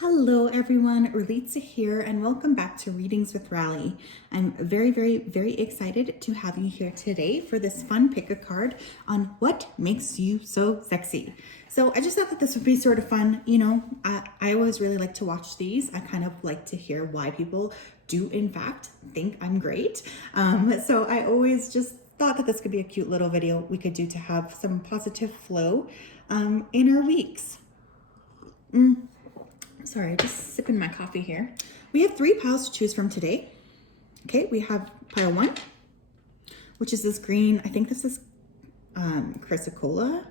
Hello everyone, Ralitza here and welcome back to Readings with Rally. I'm very excited to have you here today for this fun pick a card on what makes you so sexy. So I just thought that this would be sort of fun. I always really like to watch these. I kind of like to hear why people do in fact think I'm great. So I always just thought that this could be a cute little video we could do to have some positive flow in our weeks. Sorry, just sipping my coffee here. We have 3 piles to choose from today. Okay, we have pile 1, which is this green. I think this is Chrysocolla.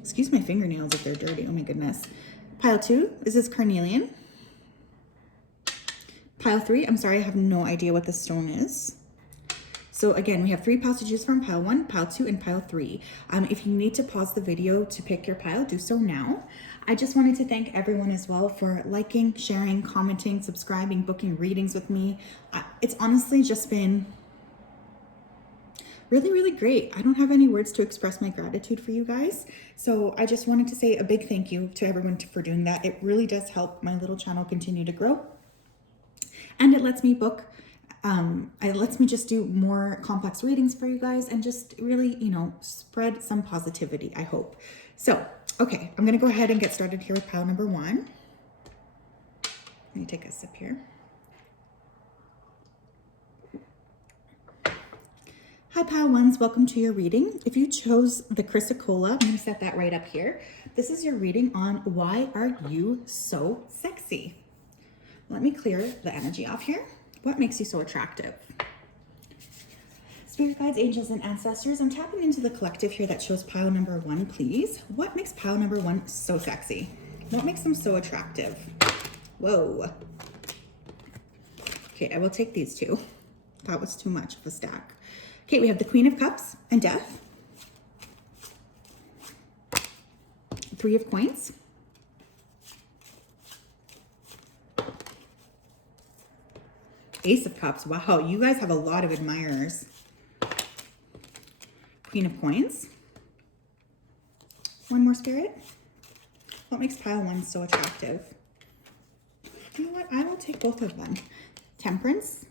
Excuse my fingernails if they're dirty. Oh my goodness. Pile 2 is this carnelian. Pile 3, I'm sorry, I have no idea what this stone is. So again, we have 3 piles to choose from, pile 1, pile 2, and pile 3. If you need to pause the video to pick your pile, do so now. I just wanted to thank everyone as well for liking, sharing, commenting, subscribing, booking readings with me. It's honestly just been really great. I don't have any words to express my gratitude for you guys. So I just wanted to say a big thank you to everyone for doing that. It really does help my little channel continue to grow. And it lets me book it lets me just do more complex readings for you guys and just really, spread some positivity, I hope. So, okay, I'm gonna go ahead and get started here with pile number 1. Let me take a sip here. Hi pile 1s, welcome to your reading. If you chose the Chrysocolla, I'm gonna set that right up here. This is your reading on why are you so sexy? Let me clear the energy off here. What makes you so attractive? Spirit guides, angels, and ancestors, I'm tapping into the collective here that shows pile number 1, please. What makes pile number 1 so sexy? What makes them so attractive? Whoa. Okay, I will take these 2. That was too much of a stack. Okay, we have the Queen of Cups and Death. 3 of Coins. Ace of Cups. Wow, you guys have a lot of admirers. Queen of Coins. One more, Spirit. What makes pile 1 so attractive? You know what? I will take both of them. Temperance.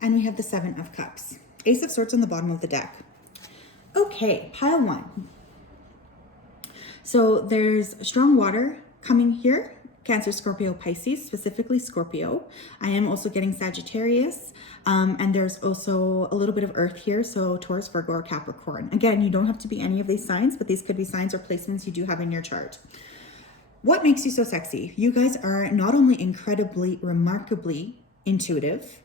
And we have the 7 of Cups. Ace of Swords on the bottom of the deck. Okay, pile 1. So there's strong water coming here. Cancer, Scorpio, Pisces, specifically Scorpio. I am also getting Sagittarius, and there's also a little bit of Earth here, so Taurus, Virgo, or Capricorn. Again, you don't have to be any of these signs, but these could be signs or placements you do have in your chart. What makes you so sexy? You guys are not only incredibly, remarkably intuitive.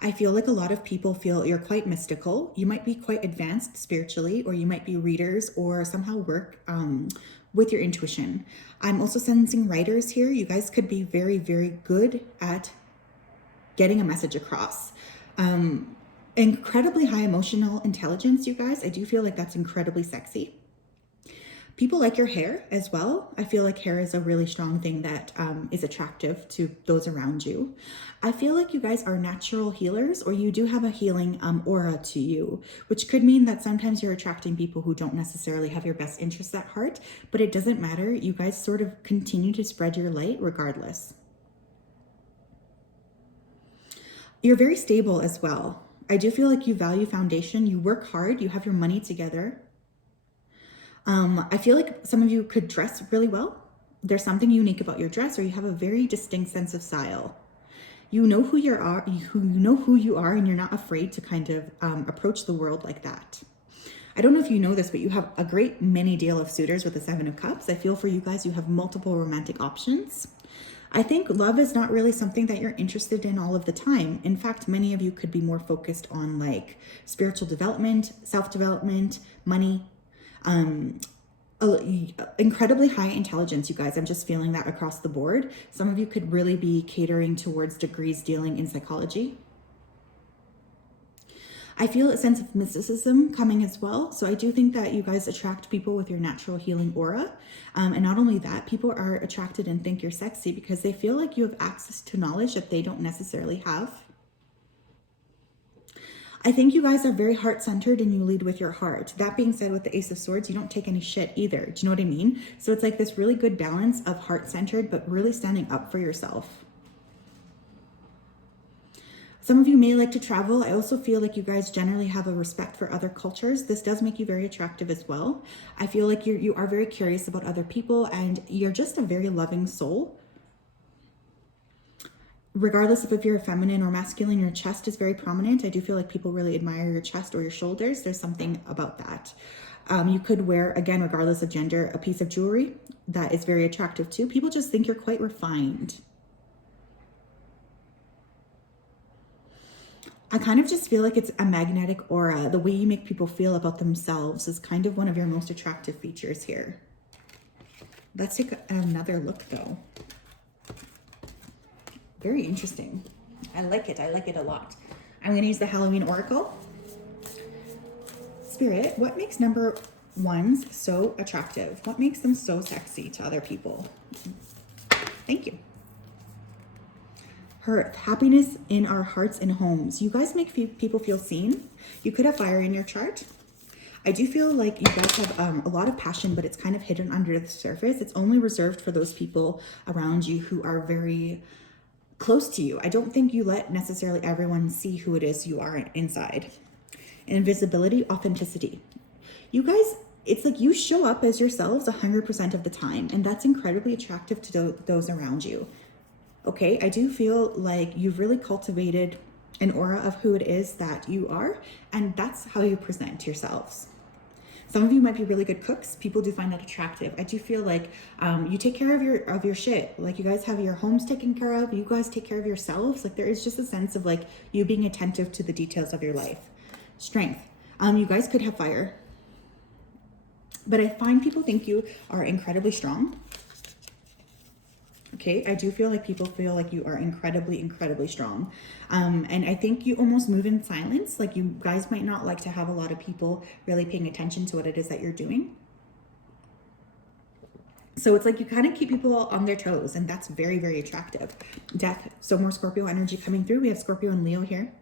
I feel like a lot of people feel you're quite mystical. You might be quite advanced spiritually, or you might be readers or somehow work with your intuition. I'm also sensing writers here. You guys could be very good at getting a message across. Incredibly high emotional intelligence, you guys. I do feel like that's incredibly sexy. People like your hair as well. I feel like hair is a really strong thing that is attractive to those around you. I feel like you guys are natural healers, or you do have a healing aura to you, which could mean that sometimes you're attracting people who don't necessarily have your best interests at heart, but it doesn't matter. You guys sort of continue to spread your light regardless. You're very stable as well. I do feel like you value foundation. You work hard. You have your money together. I feel like some of you could dress really well. There's something unique about your dress, or you have a very distinct sense of style. You know who you are, and you're not afraid to kind of approach the world like that. I don't know if you know this, but you have a great many deal of suitors with the 7 of Cups. I feel for you guys, you have multiple romantic options. I think love is not really something that you're interested in all of the time. In fact, many of you could be more focused on like spiritual development, self-development, money, incredibly high intelligence, you guys. I'm just feeling that across the board. Some of you could really be catering towards degrees dealing in psychology. I feel a sense of mysticism coming as well. So I do think that you guys attract people with your natural healing aura. And not only that, people are attracted and think you're sexy because they feel like you have access to knowledge that they don't necessarily have. I think you guys are very heart-centered and you lead with your heart. That being said, with the Ace of Swords, you don't take any shit either. Do you know what I mean? So it's like this really good balance of heart-centered, but really standing up for yourself. Some of you may like to travel. I also feel like you guys generally have a respect for other cultures. This does make you very attractive as well. I feel like you are very curious about other people and you're just a very loving soul. Regardless of if you're feminine or masculine, your chest is very prominent. I do feel like people really admire your chest or your shoulders. There's something about that. You could wear, again, regardless of gender, a piece of jewelry that is very attractive too. People just think you're quite refined. I kind of just feel like it's a magnetic aura. The way you make people feel about themselves is kind of one of your most attractive features here. Let's take another look though. Very interesting. I like it. I like it a lot. I'm going to use the Halloween Oracle. Spirit, what makes number ones so attractive? What makes them so sexy to other people? Thank you. Hearth, happiness in our hearts and homes. You guys make people feel seen. You could have fire in your chart. I do feel like you guys have a lot of passion, but it's kind of hidden under the surface. It's only reserved for those people around you who are very close to you. I don't think you let necessarily everyone see who it is you are inside. Invisibility, authenticity. You guys, it's like you show up as yourselves 100% of the time, and that's incredibly attractive to those around you. Okay, I do feel like you've really cultivated an aura of who it is that you are, and that's how you present yourselves. Some of you might be really good cooks. People do find that attractive. I do feel like you take care of your shit. Like you guys have your homes taken care of. You guys take care of yourselves. Like there is just a sense of like you being attentive to the details of your life. Strength. You guys could have fire. But I find people think you are incredibly strong. Okay, I do feel like people feel like you are incredibly, incredibly strong. And I think you almost move in silence. Like you guys might not like to have a lot of people really paying attention to what it is that you're doing. So it's like you kind of keep people on their toes, and that's very, very attractive. Death, so more Scorpio energy coming through. We have Scorpio and Leo here.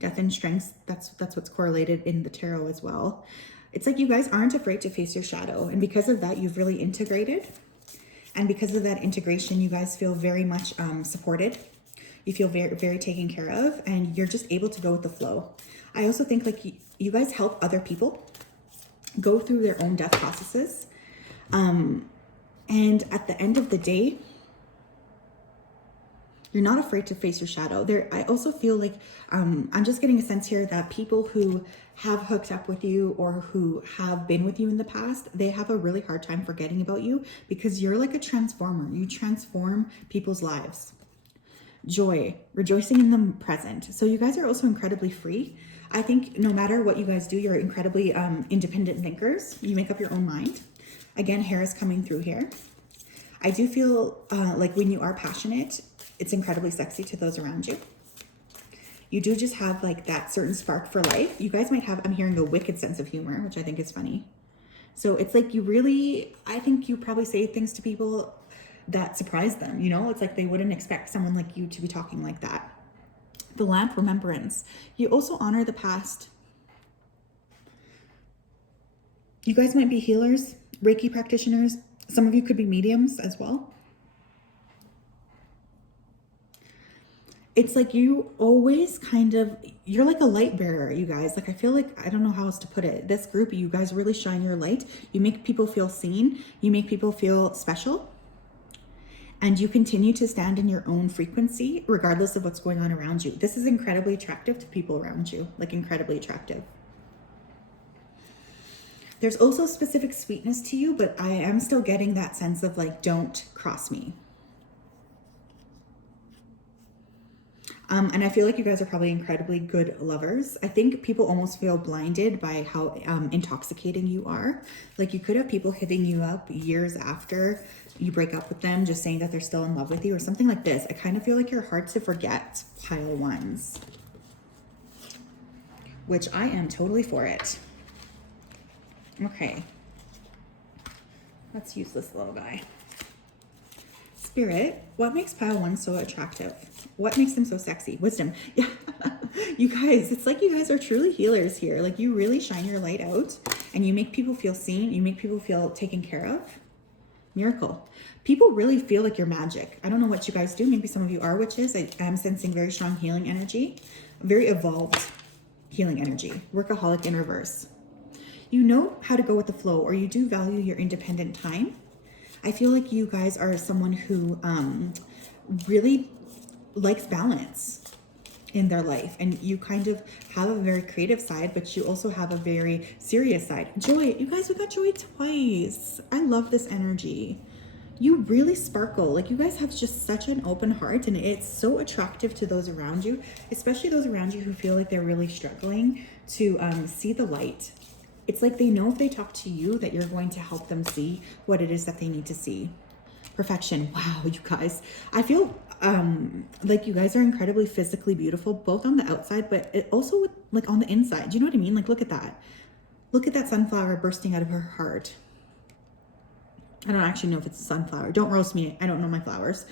Death and strength, that's what's correlated in the tarot as well. It's like you guys aren't afraid to face your shadow. And because of that, you've really integrated. And because of that integration, you guys feel very much supported. You feel very, very taken care of, and you're just able to go with the flow. I also think like you guys help other people go through their own death processes. And at the end of the day, you're not afraid to face your shadow. I also feel like I'm just getting a sense here that people who have hooked up with you or who have been with you in the past, they have a really hard time forgetting about you because you're like a transformer. You transform people's lives. Joy, rejoicing in the present. So you guys are also incredibly free. I think no matter what you guys do, you're incredibly independent thinkers. You make up your own mind. Again, hair is coming through here. I do feel like when you are passionate, it's incredibly sexy to those around you. You do just have like that certain spark for life. You guys might have, I'm hearing a wicked sense of humor, which I think is funny. So it's like you really, I think you probably say things to people that surprise them, you know? It's like they wouldn't expect someone like you to be talking like that. The lamp, remembrance. You also honor the past. You guys might be healers, Reiki practitioners. Some of you could be mediums as well. It's like you always kind of, you're like a light bearer, you guys. Like I feel like, I don't know how else to put it. This group, you guys really shine your light. You make people feel seen. You make people feel special. And you continue to stand in your own frequency, regardless of what's going on around you. This is incredibly attractive to people around you, like incredibly attractive. There's also specific sweetness to you, but I am still getting that sense of like, don't cross me. And I feel like you guys are probably incredibly good lovers. I think people almost feel blinded by how intoxicating you are. Like you could have people hitting you up years after you break up with them, just saying that they're still in love with you or something like this. I kind of feel like you're hard to forget, pile ones. Which I am totally for it. Okay. Let's use this little guy. Spirit, what makes pile one so attractive? What makes them so sexy? Wisdom. Yeah, You guys, it's like you guys are truly healers here. Like you really shine your light out and you make people feel seen. You make people feel taken care of. Miracle. People really feel like you're magic. I don't know what you guys do. Maybe some of you are witches. I am sensing very strong healing energy, very evolved healing energy. Workaholic in reverse. You know how to go with the flow, or you do value your independent time. I feel like you guys are someone who really likes balance in their life, and you kind of have a very creative side, but you also have a very serious side. Joy, you guys, we got joy twice. I love this energy. You really sparkle. Like you guys have just such an open heart, and it's so attractive to those around you, especially those around you who feel like they're really struggling to see the light. It's like they know if they talk to you that you're going to help them see what it is that they need to see. Perfection. Wow, you guys. I feel like you guys are incredibly physically beautiful, both on the outside, but it also like on the inside. Do you know what I mean? Like, look at that. Look at that sunflower bursting out of her heart. I don't actually know if it's a sunflower. Don't roast me. I don't know my flowers.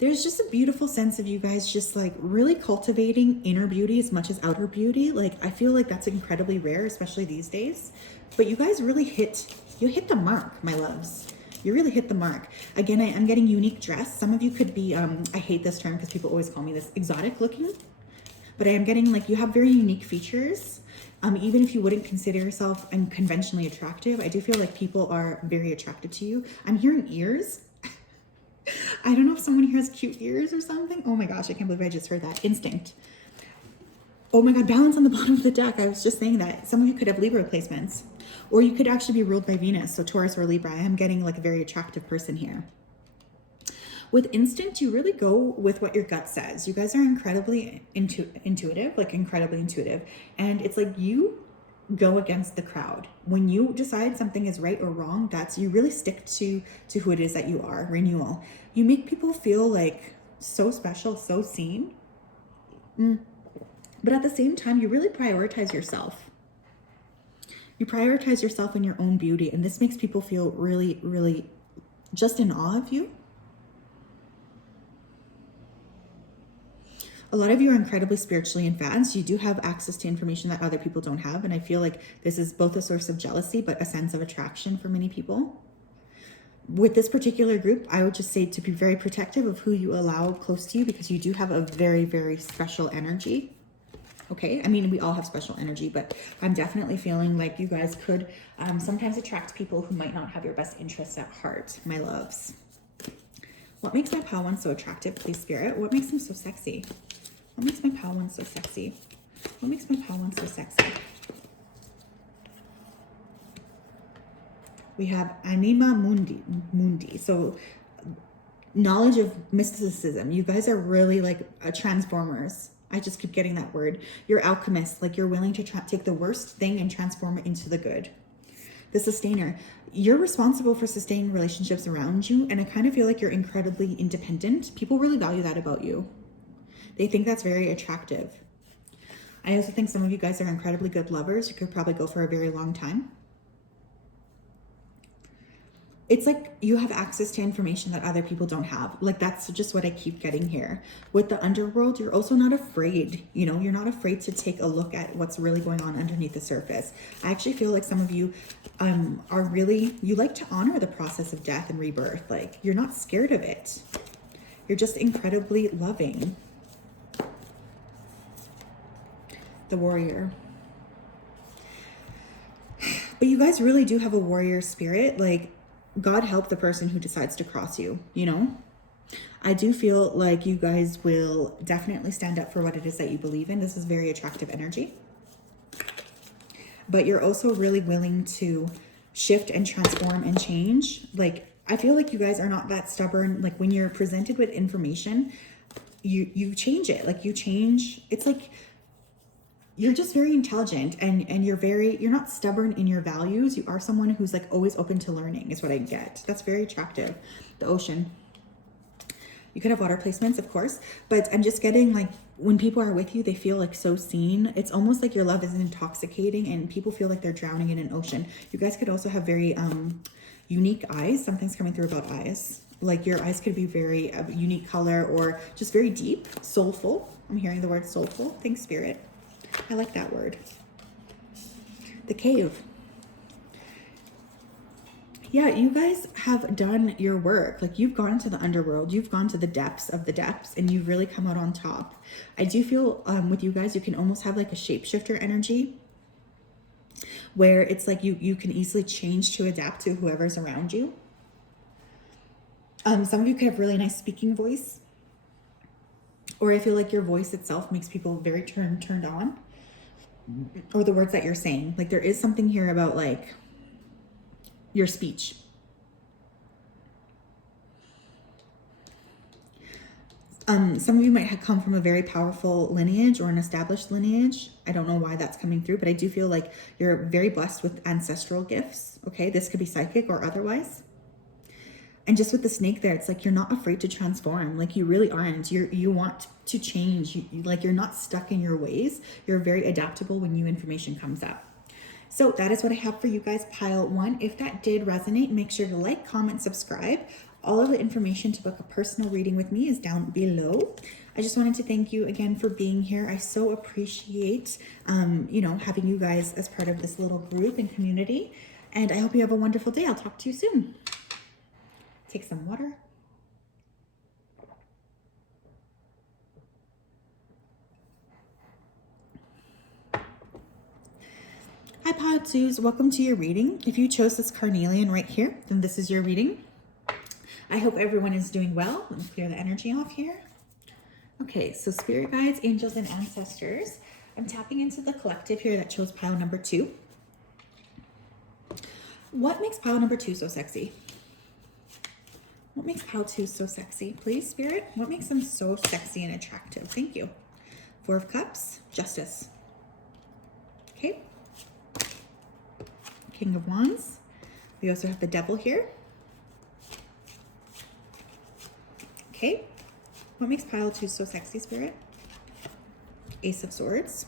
There's just a beautiful sense of you guys just like really cultivating inner beauty as much as outer beauty. Like, I feel like that's incredibly rare, especially these days. But you guys really hit the mark, my loves. You really hit the mark. Again, I'm getting unique dress. Some of you could be, I hate this term because people always call me this, exotic looking. But I am getting like, you have very unique features. Even if you wouldn't consider yourself unconventionally attractive, I do feel like people are very attracted to you. I'm hearing ears. I don't know if someone here has cute ears or something. Oh my gosh, I can't believe I just heard that. Instinct. Oh my God, balance on the bottom of the deck. I was just saying that. Some of you could have Libra placements. Or you could actually be ruled by Venus, so Taurus or Libra. I am getting like a very attractive person here. With instinct, you really go with what your gut says. You guys are incredibly intuitive, like incredibly intuitive. And it's like you go against the crowd. When you decide something is right or wrong, you really stick to who it is that you are. Renewal. You make people feel like so special, so seen. But at the same time, you really prioritize yourself. You prioritize yourself and your own beauty. And this makes people feel really, really just in awe of you. A lot of you are incredibly spiritually advanced. You do have access to information that other people don't have. And I feel like this is both a source of jealousy, but a sense of attraction for many people. With this particular group, I would just say to be very protective of who you allow close to you, because you do have a very, very special energy. Okay, I mean, we all have special energy, but I'm definitely feeling like you guys could sometimes attract people who might not have your best interests at heart, my loves. What makes my pal one so attractive, please, Spirit? What makes him so sexy? What makes my pal one so sexy? What makes my pal one so sexy? We have Anima Mundi. So knowledge of mysticism. You guys are really like transformers. I just keep getting that word. You're alchemists. Like you're willing to take the worst thing and transform it into the good. The sustainer. You're responsible for sustaining relationships around you. And I kind of feel like you're incredibly independent. People really value that about you. They think that's very attractive. I also think some of you guys are incredibly good lovers. You could probably go for a very long time. It's like you have access to information that other people don't have. Like that's just what I keep getting here. With the underworld, you're also not afraid. You know, you're not afraid to take a look at what's really going on underneath the surface. I actually feel like some of you are really, you like to honor the process of death and rebirth. Like you're not scared of it. You're just incredibly loving. The warrior. But you guys really do have a warrior spirit. Like God help the person who decides to cross you, you know? I do feel like you guys will definitely stand up for what it is that you believe in. This is very attractive energy. But you're also really willing to shift and transform and change. Like, I feel like you guys are not that stubborn. Like when you're presented with information, you change it. Like you change. It's like you're just very intelligent and you're not stubborn in your values. You are someone who's like always open to learning is what I get. That's very attractive. The ocean. You could have water placements, of course, but I'm just getting like when people are with you, they feel like so seen. It's almost like your love is intoxicating and people feel like they're drowning in an ocean. You guys could also have very unique eyes. Something's coming through about eyes. Like your eyes could be very unique color or just very deep, soulful. I'm hearing the word soulful. Thanks, Spirit. I like that word. The cave. Yeah, you guys have done your work. Like you've gone to the underworld, you've gone to the depths of the depths, and you've really come out on top. I do feel with you guys, you can almost have like a shapeshifter energy where it's like you can easily change to adapt to whoever's around you. Some of you could have really nice speaking voice, or I feel like your voice itself makes people very turned on, or the words that you're saying. Like there is something here about like your speech. Some of you might have come from a very powerful lineage or an established lineage. I don't know why that's coming through, but I do feel like you're very blessed with ancestral gifts. Okay, this could be psychic or otherwise. And just with the snake there, it's like you're not afraid to transform. Like you really aren't. You want to change. Like you're not stuck in your ways. You're very adaptable when new information comes up. So that is what I have for you guys, pile 1. If that did resonate, make sure to like, comment, subscribe. All of the information to book a personal reading with me is down below. I just wanted to thank you again for being here. I so appreciate, having you guys as part of this little group and community. And I hope you have a wonderful day. I'll talk to you soon. Take some water. Hi, Pile 2s. Welcome to your reading. If you chose this carnelian right here, then this is your reading. I hope everyone is doing well. Let me clear the energy off here. Okay, so spirit guides, angels, and ancestors. I'm tapping into the collective here that chose pile number 2. What makes pile number 2 so sexy? What makes pile 2 so sexy? Please, Spirit. What makes them so sexy and attractive? Thank you. 4 of Cups, Justice. Okay. King of Wands. We also have the Devil here. Okay. What makes pile 2 so sexy, Spirit? Ace of Swords.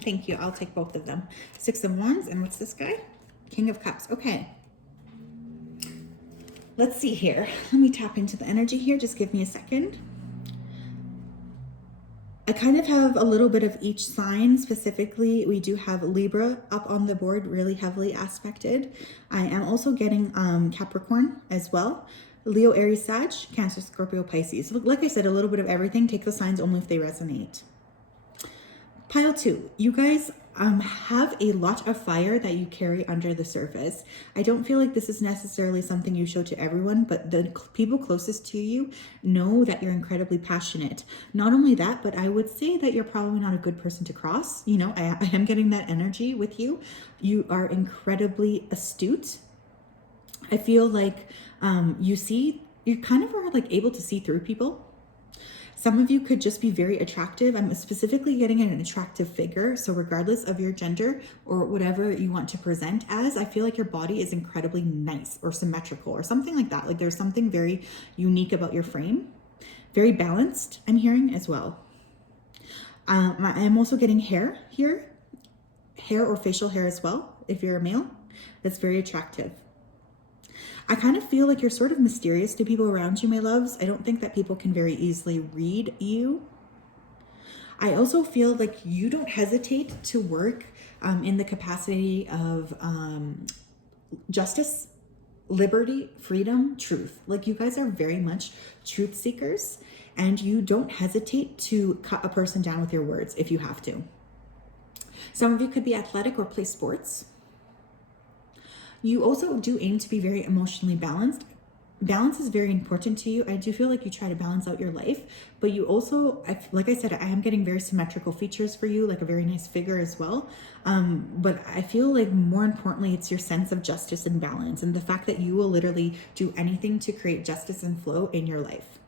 Thank you. I'll take both of them. 6 of Wands. And what's this guy? King of Cups. Okay. Let's see here. Let me tap into the energy here. Just give me a second. I kind of have a little bit of each sign. Specifically, we do have Libra up on the board, really heavily aspected. I am also getting Capricorn as well. Leo, Aries, Sag, Cancer, Scorpio, Pisces. Like I said, a little bit of everything. Take the signs only if they resonate. Pile 2, you guys have a lot of fire that you carry under the surface. I don't feel like this is necessarily something you show to everyone, but the people closest to you know that you're incredibly passionate. Not only that, but I would say that you're probably not a good person to cross. You know, I am getting that energy with you. You are incredibly astute. I feel like you kind of are like able to see through people. Some of you could just be very attractive. I'm specifically getting an attractive figure. So regardless of your gender or whatever you want to present as, I feel like your body is incredibly nice or symmetrical or something like that. Like there's something very unique about your frame. Very balanced, I'm hearing as well. I'm also getting hair here. Hair or facial hair as well, if you're a male. That's very attractive. I kind of feel like you're sort of mysterious to people around you, my loves. I don't think that people can very easily read you. I also feel like you don't hesitate to work in the capacity of justice, liberty, freedom, truth. Like you guys are very much truth seekers, and you don't hesitate to cut a person down with your words if you have to. Some of you could be athletic or play sports. You also do aim to be very emotionally balanced. Balance is very important to you. I do feel like you try to balance out your life, but you also, like I said, I am getting very symmetrical features for you, like a very nice figure as well. But I feel like more importantly, it's your sense of justice and balance and the fact that you will literally do anything to create justice and flow in your life.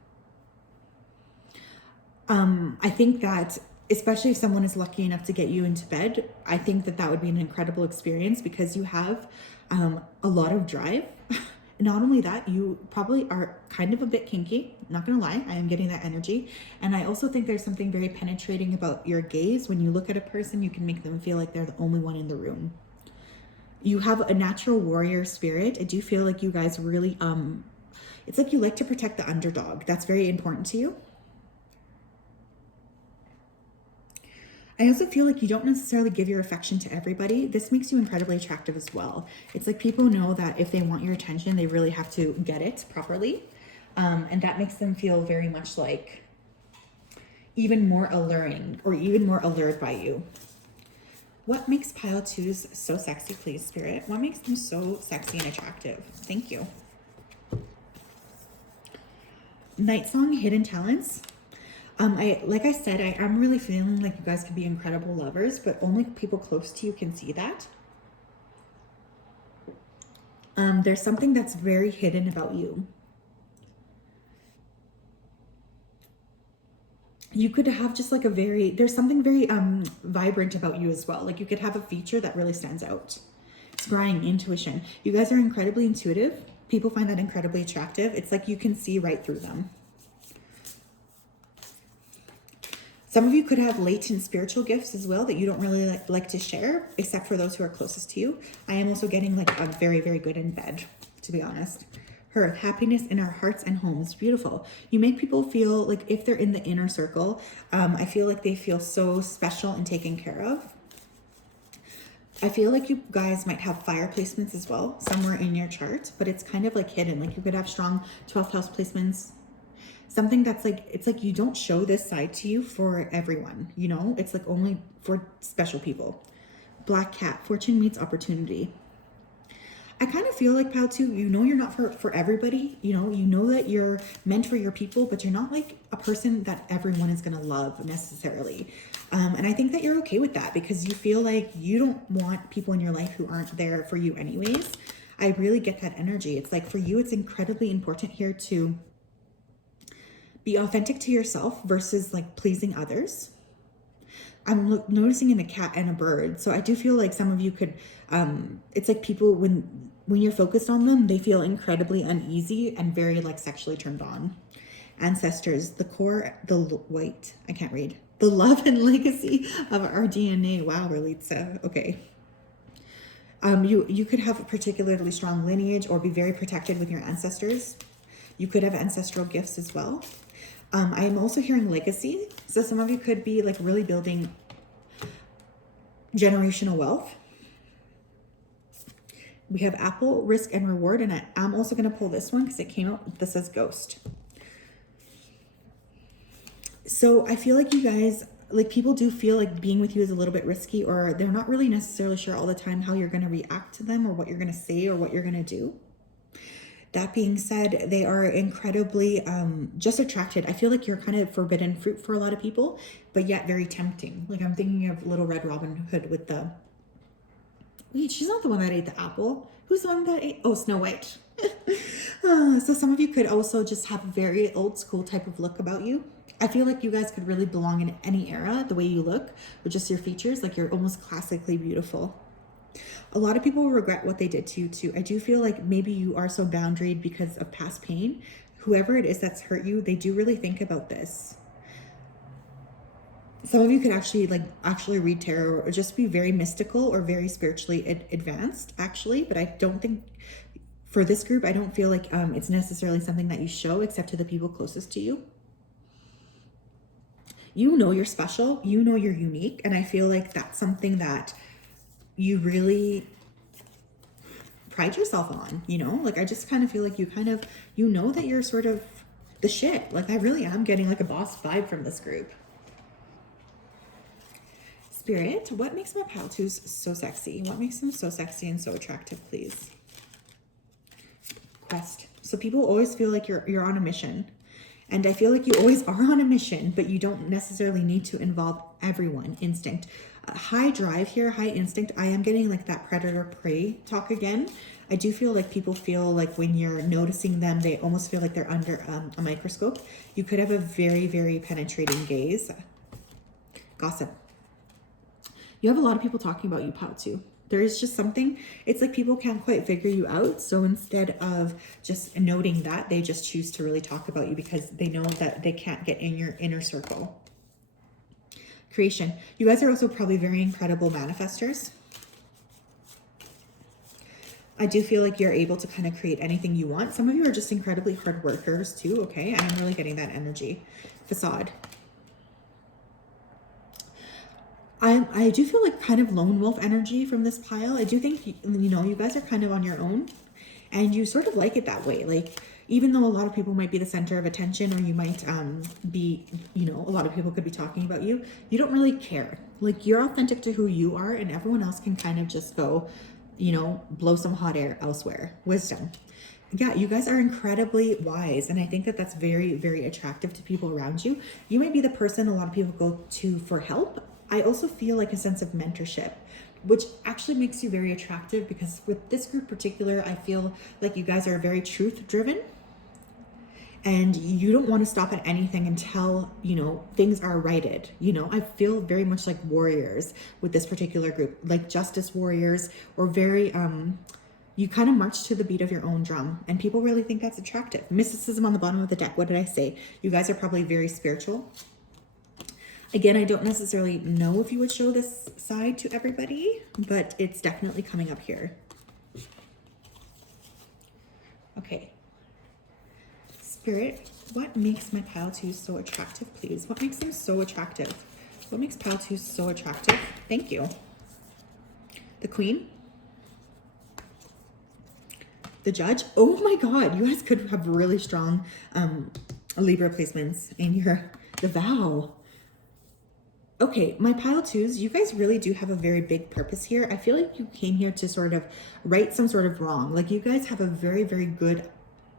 I think that especially if someone is lucky enough to get you into bed, I think that that would be an incredible experience because you have a lot of drive. Not only that, you probably are kind of a bit kinky, not gonna lie, I am getting that energy. And I also think there's something very penetrating about your gaze. When you look at a person, you can make them feel like they're the only one in the room. You have a natural warrior spirit. I do feel like you guys really, it's like you like to protect the underdog. That's very important to you. I also feel like you don't necessarily give your affection to everybody. This makes you incredibly attractive as well. It's like people know that if they want your attention, they really have to get it properly. And that makes them feel very much like even more alluring or even more allured by you. What makes pile twos so sexy, please, Spirit? What makes them so sexy and attractive? Thank you. Night Song, Hidden Talents. Like I said, I am really feeling like you guys could be incredible lovers, but only people close to you can see that. There's something that's very hidden about you. You could have just like there's something very vibrant about you as well. Like you could have a feature that really stands out. Scrying, intuition. You guys are incredibly intuitive. People find that incredibly attractive. It's like you can see right through them. Some of you could have latent spiritual gifts as well that you don't really like to share, except for those who are closest to you. I am also getting like a very, very good in bed, to be honest. Her happiness in our hearts and homes. Beautiful. You make people feel like if they're in the inner circle, I feel like they feel so special and taken care of. I feel like you guys might have fire placements as well somewhere in your chart, but it's kind of like hidden. Like you could have strong 12th house placements. Something that's like, it's like you don't show this side to you for everyone, you know? It's like only for special people. Black cat, fortune meets opportunity. I kind of feel like, pal, too, you know you're not for everybody. You know that you're meant for your people, but you're not like a person that everyone is going to love necessarily. And I think that you're okay with that because you feel like you don't want people in your life who aren't there for you anyways. I really get that energy. It's like for you, it's incredibly important here to be authentic to yourself versus like pleasing others. I'm noticing in a cat and a bird. So I do feel like some of you could, it's like people, when you're focused on them, they feel incredibly uneasy and very like sexually turned on. Ancestors, the core, I can't read. The love and legacy of our DNA. Wow, Ralitza. Okay. You could have a particularly strong lineage or be very protected with your ancestors. You could have ancestral gifts as well. I am also hearing legacy. So some of you could be like really building generational wealth. We have apple, risk, and reward. And I'm also going to pull this one because it came out. This says ghost. So I feel like you guys, like people do feel like being with you is a little bit risky, or they're not really necessarily sure all the time how you're going to react to them or what you're going to say or what you're going to do. That being said, they are incredibly just attracted. I feel like you're kind of forbidden fruit for a lot of people, but yet very tempting. Like I'm thinking of Little Red Robin Hood with the... Wait, she's not the one that ate the apple. Who's the one that ate? Oh, Snow White. So some of you could also just have a very old school type of look about you. I feel like you guys could really belong in any era, the way you look, with just your features. Like you're almost classically beautiful. A lot of people will regret what they did to you too. I do feel like maybe you are so boundaried because of past pain. Whoever it is that's hurt you, they do really think about this. Some of you could actually read tarot or just be very mystical or very spiritually advanced actually, but I don't think for this group, I don't feel like it's necessarily something that you show except to the people closest to you. You know you're special, you know you're unique, and I feel like that's something that you really pride yourself on, you know? Like I just kind of feel like you know that you're sort of the shit. Like I really am getting like a boss vibe from this group. Spirit, what makes my pal twos so sexy? What makes them so sexy and so attractive, please? Quest. So people always feel like you're on a mission. And I feel like you always are on a mission, but you don't necessarily need to involve everyone. Instinct. High drive here, high instinct. I am getting like that predator prey talk again. I do feel like people feel like when you're noticing them, they almost feel like they're under a microscope. You could have a very, very penetrating gaze. Gossip. You have a lot of people talking about you, pal, too. There is just something, it's like people can't quite figure you out. So instead of just noting that, they just choose to really talk about you because they know that they can't get in your inner circle. Creation. You guys are also probably very incredible manifestors. I do feel like you're able to kind of create anything you want. Some of you are just incredibly hard workers too, okay? I'm really getting that energy. Facade. I do feel like kind of lone wolf energy from this pile. I do think, you know, you guys are kind of on your own and you sort of like it that way. Like, even though a lot of people might be the center of attention, or you might be, you know, a lot of people could be talking about you, you don't really care. Like, you're authentic to who you are, and everyone else can kind of just go, you know, blow some hot air elsewhere. Wisdom. Yeah, you guys are incredibly wise, and I think that that's very, very attractive to people around you. You might be the person a lot of people go to for help. I also feel like a sense of mentorship, which actually makes you very attractive, because with this group in particular, I feel like you guys are very truth driven, and you don't want to stop at anything until, you know, things are righted. You know, I feel very much like warriors with this particular group, like justice warriors, or very, you kind of march to the beat of your own drum, and people really think that's attractive. Mysticism on the bottom of the deck. What did I say? You guys are probably very spiritual. Again, I don't necessarily know if you would show this side to everybody, but it's definitely coming up here. Okay. Spirit, what makes my pile twos so attractive, please? What makes them so attractive? What makes pile twos so attractive? Thank you. The Queen. The Judge. Oh my God, you guys could have really strong Libra placements in your, the Vow. Okay, my pile twos, you guys really do have a very big purpose here. I feel like you came here to sort of right some sort of wrong. Like, you guys have a very, very good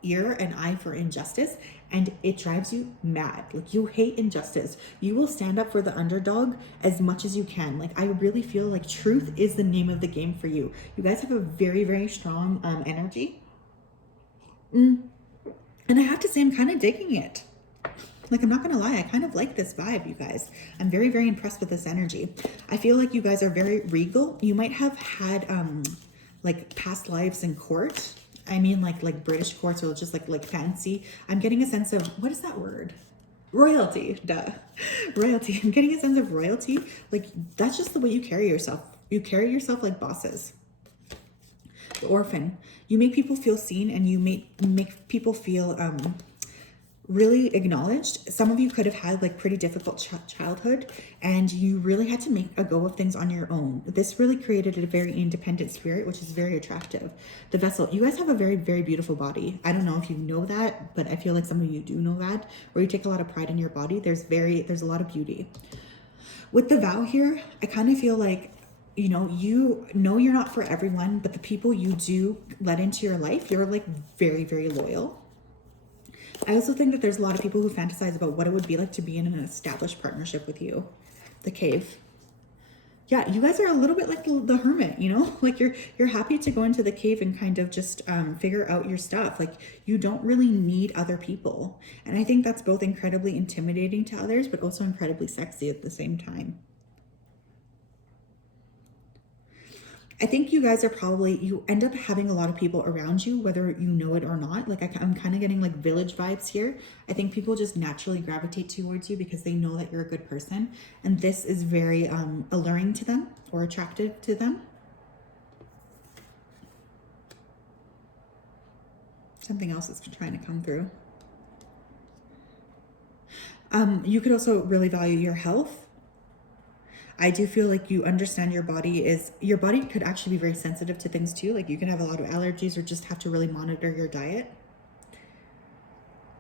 ear and eye for injustice, and it drives you mad. Like, you hate injustice. You will stand up for the underdog as much as you can. Like, I really feel like truth is the name of the game for you. You guys have a very, very strong energy. And I have to say, I'm kind of digging it. Like, I'm not gonna lie, I kind of like this vibe, you guys. I'm very, very impressed with this energy. I feel like you guys are very regal. You might have had like past lives in court. I mean, like British courts, or just like fancy. I'm getting a sense of, what is that word? Royalty, duh. Royalty. I'm getting a sense of royalty. Like, that's just the way you carry yourself. You carry yourself like bosses. The Orphan. You make people feel seen, and you make people feel really acknowledged. Some of you could have had like pretty difficult childhood, and you really had to make a go of things on your own. This really created a very independent spirit, which is very attractive. The Vessel. You guys have a very, very beautiful body. I don't know if you know that, but I feel like some of you do know that, or you take a lot of pride in your body. There's a lot of beauty. With the Vow here, I kind of feel like, you know you're not for everyone, but the people you do let into your life, you're like very, very loyal. I also think that there's a lot of people who fantasize about what it would be like to be in an established partnership with you. The Cave. Yeah, you guys are a little bit like the Hermit, you know? Like, you're happy to go into the cave and kind of just figure out your stuff. Like, you don't really need other people. And I think that's both incredibly intimidating to others, but also incredibly sexy at the same time. I think you guys are probably, you end up having a lot of people around you, whether you know it or not. Like, I'm kind of getting like village vibes here. I think people just naturally gravitate towards you because they know that you're a good person. And this is very alluring to them, or attractive to them. Something else is trying to come through. You could also really value your health. I do feel like you understand your body could actually be very sensitive to things too. Like, you can have a lot of allergies, or just have to really monitor your diet.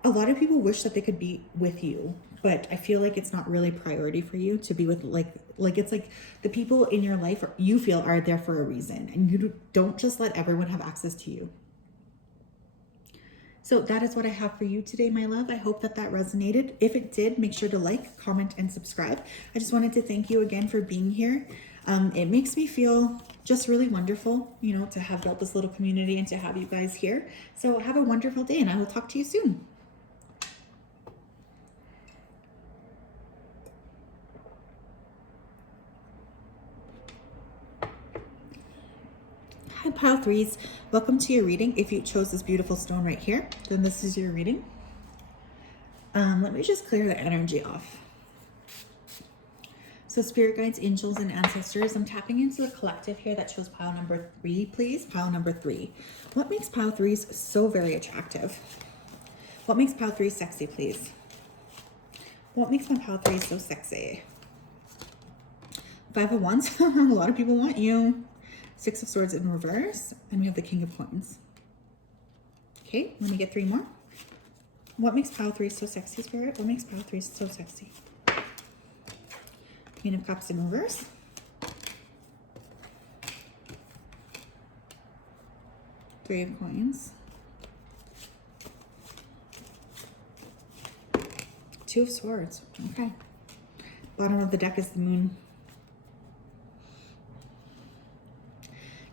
A lot of people wish that they could be with you, but I feel like it's not really a priority for you to be with, like it's like the people in your life you feel are there for a reason, and you don't just let everyone have access to you. So that is what I have for you today, my love. I hope that resonated. If it did, make sure to like, comment, and subscribe. I just wanted to thank you again for being here. It makes me feel just really wonderful, you know, to have built this little community and to have you guys here. So have a wonderful day, and I will talk to you soon. Hi, pile threes. Welcome to your reading. If you chose this beautiful stone right here, then this is your reading. Let me just clear the energy off. So spirit guides, angels, and ancestors, I'm tapping into the collective here that shows pile number 3, please. Pile number 3. What makes pile 3s so very attractive? What makes pile 3 sexy, please? What makes my pile 3 so sexy? 5 of Wands. A lot of people want you. 6 of Swords in reverse. And we have the King of Coins. Okay, let me get 3 more. What makes pile 3 so sexy, Spirit? What makes pile 3 so sexy? Queen of Cups in reverse. Three of Coins. 2 of Swords. Okay. Bottom of the deck is the Moon.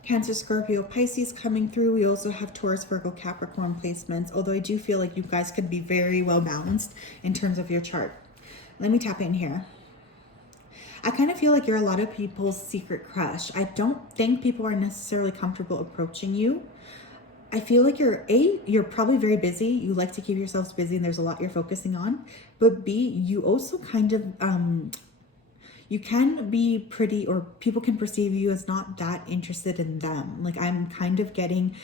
Cancer, Scorpio, Pisces coming through. We also have Taurus, Virgo, Capricorn placements, although I do feel like you guys could be very well balanced in terms of your chart. Let me tap in here. I kind of feel like you're a lot of people's secret crush. I don't think people are necessarily comfortable approaching you. I feel like you're probably very busy. You like to keep yourselves busy and there's a lot you're focusing on. But B, you also kind of, you can be pretty, or people can perceive you as not that interested in them. Like I'm kind of getting,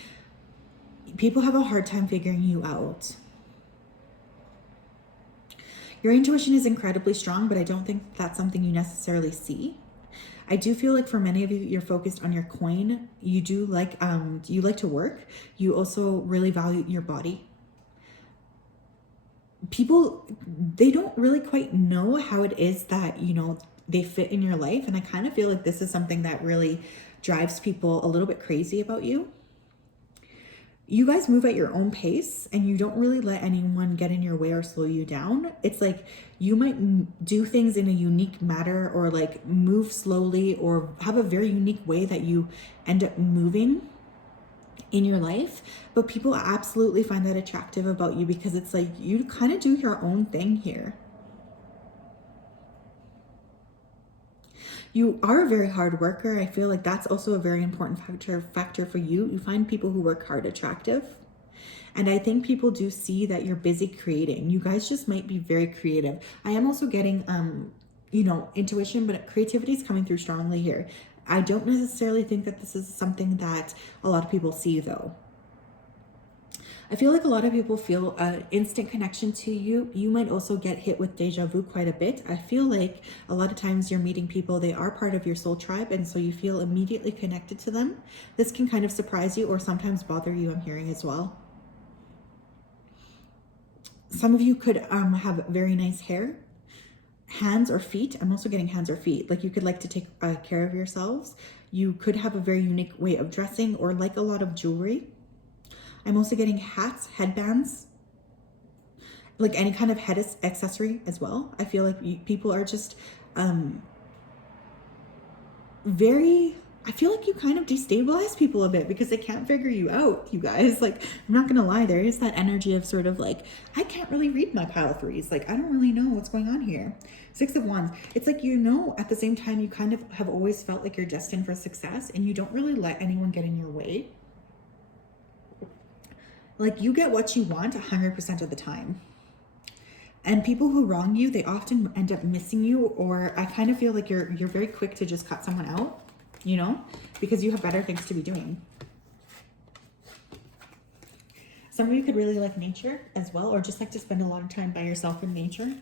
people have a hard time figuring you out. Your intuition is incredibly strong, but I don't think that's something you necessarily see. I do feel like for many of you, you're focused on your coin. You do like, you like to work. You also really value your body. People, they don't really quite know how it is that, you know, they fit in your life. And I kind of feel like this is something that really drives people a little bit crazy about you. You guys move at your own pace and you don't really let anyone get in your way or slow you down. It's like you might do things in a unique manner or like move slowly or have a very unique way that you end up moving in your life. But people absolutely find that attractive about you because it's like you kind of do your own thing here. You are a very hard worker. I feel like that's also a very important factor for you. You find people who work hard attractive. And I think people do see that you're busy creating. You guys just might be very creative. I am also getting, you know, intuition, but creativity is coming through strongly here. I don't necessarily think that this is something that a lot of people see though. I feel like a lot of people feel an instant connection to you. You might also get hit with deja vu quite a bit. I feel like a lot of times you're meeting people, they are part of your soul tribe, and so you feel immediately connected to them. This can kind of surprise you or sometimes bother you, I'm hearing as well. Some of you could have very nice hair, hands or feet. I'm also getting hands or feet. Like you could like to take care of yourselves. You could have a very unique way of dressing or like a lot of jewelry. I'm also getting hats, headbands, like any kind of head accessory as well. I feel like people are just I feel like you kind of destabilize people a bit because they can't figure you out, you guys. Like, I'm not gonna lie, there is that energy of sort of like, I can't really read my pile threes. Like, I don't really know what's going on here. 6 of Wands. It's like, you know, at the same time, you kind of have always felt like you're destined for success and you don't really let anyone get in your way. Like you get what you want 100% of the time. And people who wrong you, they often end up missing you, or I kind of feel like you're very quick to just cut someone out, you know, because you have better things to be doing. Some of you could really like nature as well, or just like to spend a lot of time by yourself in nature.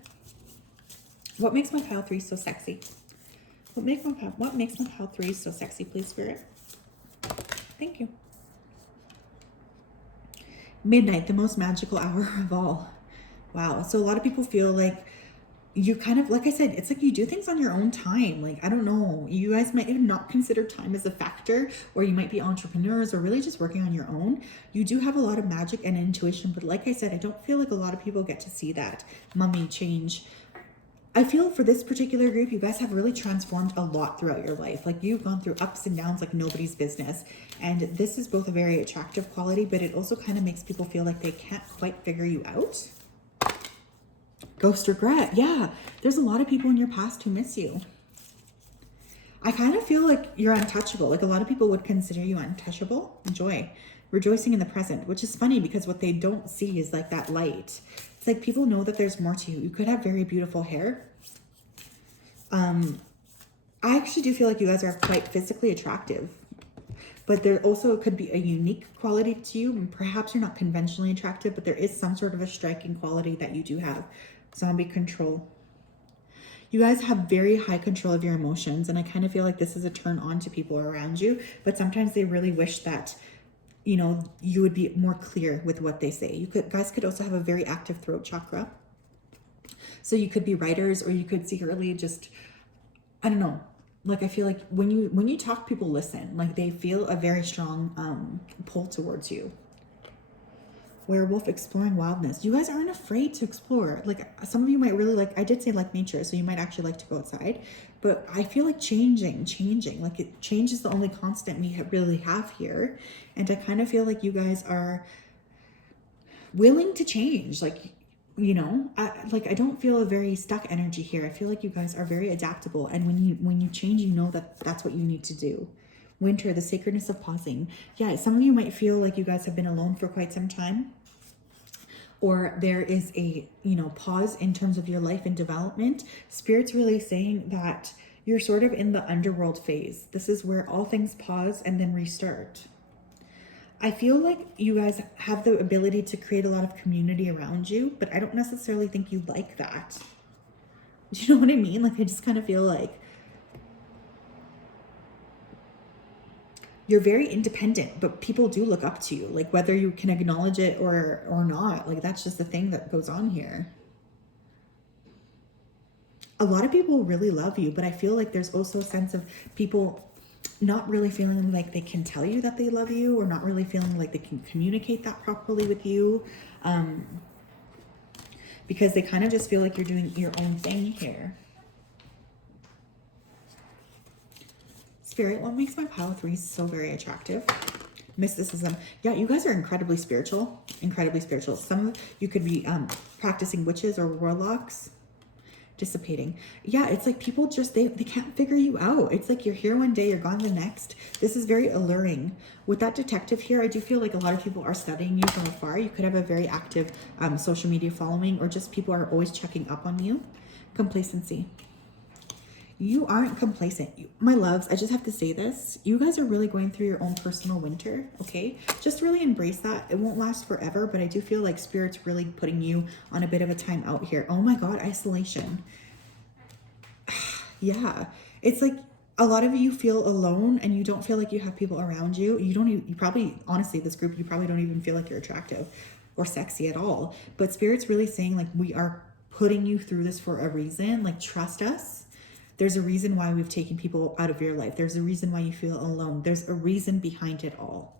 What makes my pile 3 so sexy? What makes my pile 3 so sexy, please, Spirit? Thank you. Midnight, the most magical hour of all. Wow. So a lot of people feel like you kind of, like I said, it's like you do things on your own time. Like, I don't know, you guys might even not consider time as a factor, or you might be entrepreneurs or really just working on your own. You do have a lot of magic and intuition, but like I said, I don't feel like a lot of people get to see that mummy change. I feel for this particular group, you guys have really transformed a lot throughout your life. Like you've gone through ups and downs like nobody's business. And this is both a very attractive quality, but it also kind of makes people feel like they can't quite figure you out. Ghost regret. Yeah, there's a lot of people in your past who miss you. I kind of feel like you're untouchable. Like a lot of people would consider you untouchable. Joy. Rejoicing in the present, which is funny because what they don't see is like that light. It's like people know that there's more to you. You could have very beautiful hair. I actually do feel like you guys are quite physically attractive, but there also could be a unique quality to you. And perhaps you're not conventionally attractive, but there is some sort of a striking quality that you do have. Zombie control. You guys have very high control of your emotions, and I kind of feel like this is a turn on to people around you, but sometimes they really wish that, you know, you would be more clear with what they say. You guys could also have a very active throat chakra. So you could be writers, or you could secretly just, I don't know. Like, I feel like when you talk, people listen. Like, they feel a very strong pull towards you. Werewolf, exploring wildness. You guys aren't afraid to explore. Like, some of you might really like, I did say like nature, so you might actually like to go outside. But I feel like changing. Like, change is the only constant we really have here. And I kind of feel like you guys are willing to change. Like, you know, I don't feel a very stuck energy here. I feel like you guys are very adaptable. And when you change, you know that that's what you need to do. Winter, the sacredness of pausing. Yeah, some of you might feel like you guys have been alone for quite some time, or there is a, you know, pause in terms of your life and development. Spirit's really saying that you're sort of in the underworld phase. This is where all things pause and then restart. I feel like you guys have the ability to create a lot of community around you, but I don't necessarily think you like that. Do you know what I mean? Like, I just kind of feel like you're very independent, but people do look up to you, like whether you can acknowledge it or not. Like, that's just the thing that goes on here. A lot of people really love you, but I feel like there's also a sense of people not really feeling like they can tell you that they love you, or not really feeling like they can communicate that properly with you, because they kind of just feel like you're doing your own thing here. Spirit, what makes my pile 3 so very attractive? Mysticism. Yeah, you guys are incredibly spiritual. Incredibly spiritual. Some of you could be practicing witches or warlocks. Dissipating. Yeah, it's like people just, they can't figure you out. It's like you're here one day, you're gone the next. This is very alluring. With that detective here, I do feel like a lot of people are studying you from afar. You could have a very active social media following, or just people are always checking up on you. Complacency. You aren't complacent. My loves, I just have to say this. You guys are really going through your own personal winter, okay? Just really embrace that. It won't last forever, but I do feel like Spirit's really putting you on a bit of a time out here. Oh my God, isolation. Yeah, it's like a lot of you feel alone and you don't feel like you have people around you. You probably, honestly, this group, you probably don't even feel like you're attractive or sexy at all. But Spirit's really saying, like, we are putting you through this for a reason. Like, trust us. There's a reason why we've taken people out of your life. There's a reason why you feel alone. There's a reason behind it all.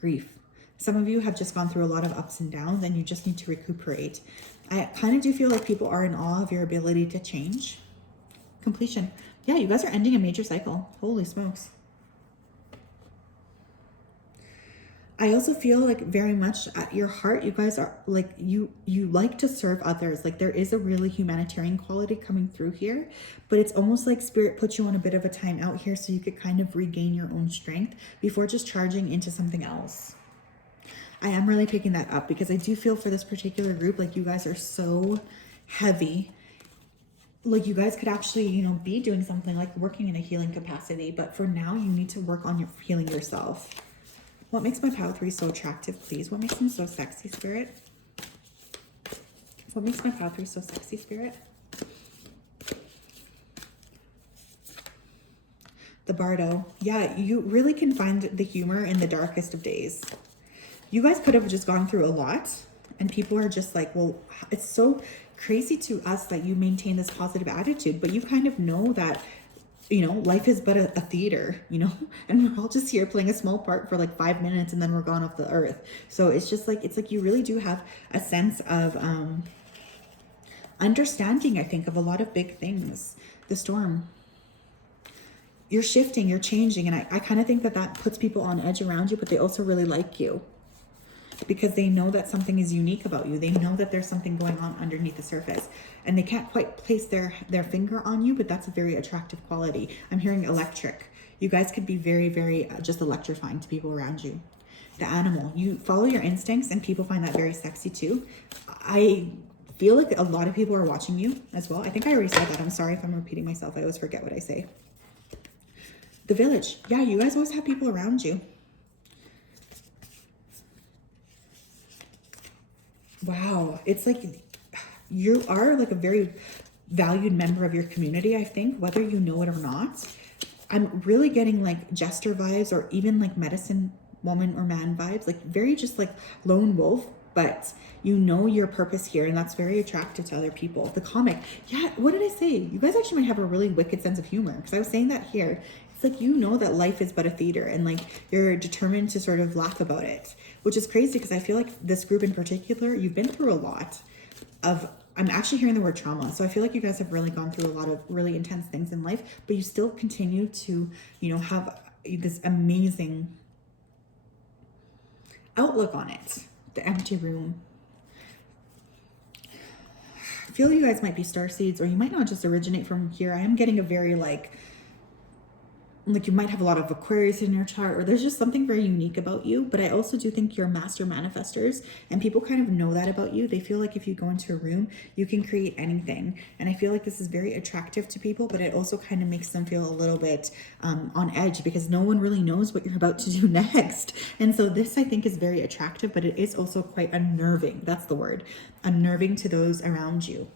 Grief. Some of you have just gone through a lot of ups and downs and you just need to recuperate. I kind of do feel like people are in awe of your ability to change. Completion. Yeah, you guys are ending a major cycle. Holy smokes. I also feel like very much at your heart, you guys are like, you like to serve others. Like, there is a really humanitarian quality coming through here, but it's almost like Spirit puts you on a bit of a time out here so you could kind of regain your own strength before just charging into something else. I am really picking that up because I do feel for this particular group, like you guys are so heavy. Like, you guys could actually, you know, be doing something like working in a healing capacity, but for now you need to work on your healing yourself. What makes my pile 3 so attractive, please? What makes them so sexy, Spirit? What makes my pile 3 so sexy, Spirit? The Bardo. Yeah, you really can find the humor in the darkest of days. You guys could have just gone through a lot, and people are just like, well, it's so crazy to us that you maintain this positive attitude, but you kind of know that, you know, life is but a theater, you know, and we're all just here playing a small part for like 5 minutes and then we're gone off the earth. So it's just like, it's like you really do have a sense of understanding, I think, of a lot of big things. The Storm. You're shifting, you're changing, and I kind of think that that puts people on edge around you, but they also really like you because they know that something is unique about you. They know that there's something going on underneath the surface, and they can't quite place their finger on you, but that's a very attractive quality. I'm hearing electric. You guys could be very, very just electrifying to people around you. The Animal. You follow your instincts, and people find that very sexy too. I feel like a lot of people are watching you as well. I think I already said that. I'm sorry if I'm repeating myself. I always forget what I say. The Village. Yeah, you guys always have people around you. Wow. It's like you are like a very valued member of your community, I think, whether you know it or not. I'm really getting like jester vibes, or even like medicine woman or man vibes, like very just like lone wolf, but you know your purpose here, and that's very attractive to other people. The comic, yeah, what did I say? You guys actually might have a really wicked sense of humor, because I was saying that here. It's like, you know that life is but a theater, and like you're determined to sort of laugh about it, which is crazy, because I feel like this group in particular, you've been through a lot of, I'm actually hearing the word trauma. So I feel like you guys have really gone through a lot of really intense things in life, but you still continue to, you know, have this amazing outlook on it. The empty room. I feel you guys might be starseeds, or you might not just originate from here. I am getting a very like you might have a lot of Aquarius in your chart, or there's just something very unique about you. But I also do think you're master manifestors, and people kind of know that about you. They feel like if you go into a room, you can create anything. And I feel like this is very attractive to people, but it also kind of makes them feel a little bit on edge, because no one really knows what you're about to do next. And so this, I think, is very attractive, but it is also quite unnerving. That's the word. Unnerving to those around you.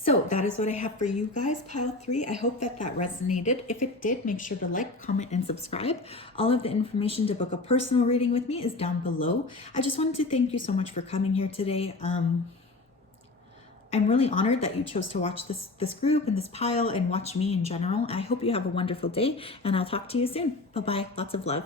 So that is what I have for you guys, pile 3. I hope that resonated. If it did, make sure to like, comment, and subscribe. All of the information to book a personal reading with me is down below. I just wanted to thank you so much for coming here today. I'm really honored that you chose to watch this group and this pile and watch me in general. I hope you have a wonderful day, and I'll talk to you soon. Bye-bye. Lots of love.